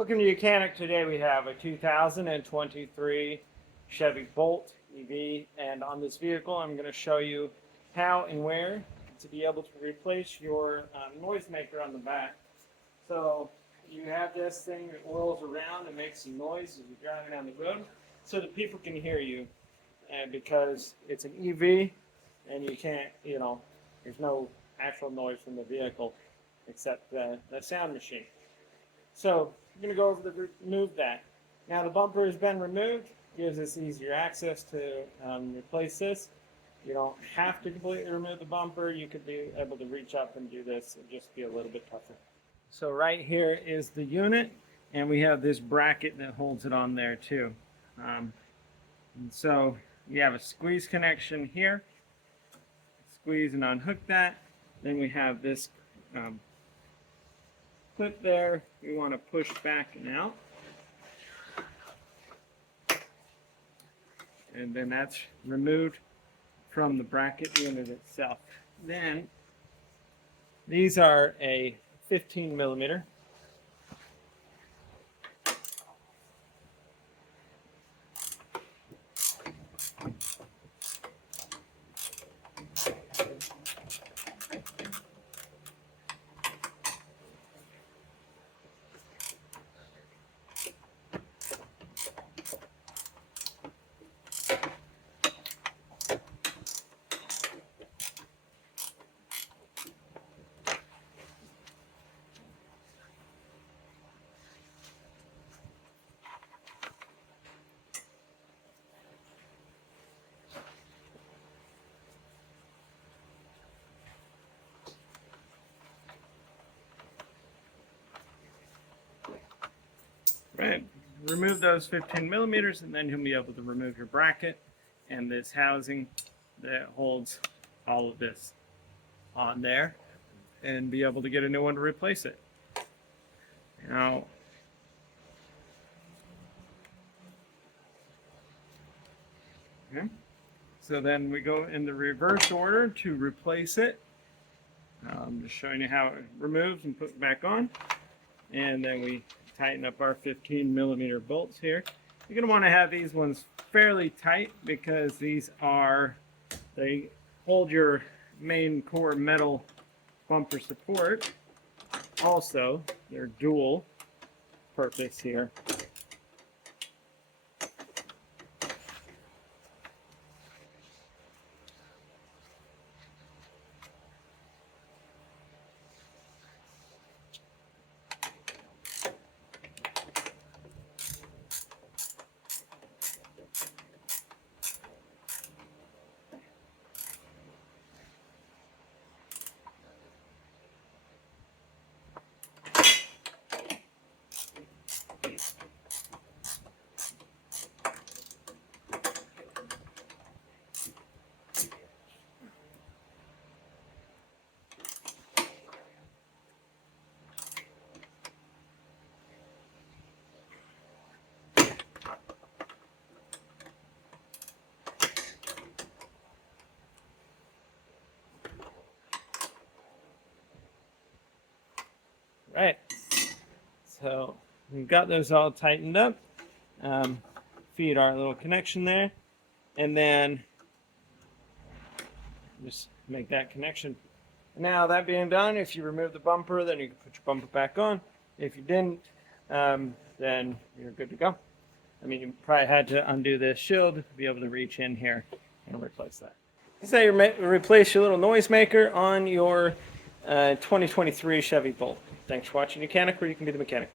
Welcome to Mechanic. Today we have a 2023 Chevy Bolt EV, and on this vehicle I'm going to show you how and where to be able to replace your noisemaker on the back. So you have this thing that whirls around and makes some noise as you're driving down the road so that people can hear you, and because it's an EV and you can't, there's no actual noise from the vehicle except the sound machine. So we're going to go over to remove that. Now the bumper has been removed, gives us easier access to replace this. You don't have to completely remove the bumper. You could be able to reach up and do this and just be a little bit tougher. So right here is the unit, and we have this bracket that holds it on there too. And so you have a squeeze connection here. Squeeze and unhook that. Then we have this clip there. We want to push back and out. And then that's removed from the bracket unit itself. Then these are a 15 millimeter. Right. Remove those 15 millimeters, and then you'll be able to remove your bracket and this housing that holds all of this on there, and be able to get a new one to replace it. Now, okay. So then we go in the reverse order to replace it. I'm just showing you how it removes and put back on, and then we tighten up our 15 millimeter bolts here. You're going to want to have these ones fairly tight because they hold your main core metal bumper support. Also, they're dual purpose here. Right, so we've got those all tightened up. Feed our little connection there, and then just make that connection. Now that being done, if you remove the bumper, then you can put your bumper back on. If you didn't, then you're good to go. I mean, you probably had to undo this shield to be able to reach in here and replace that. So you replace your little noisemaker on your 2023 Chevy Bolt. Thanks for watching Mechanic, where you can be the mechanic.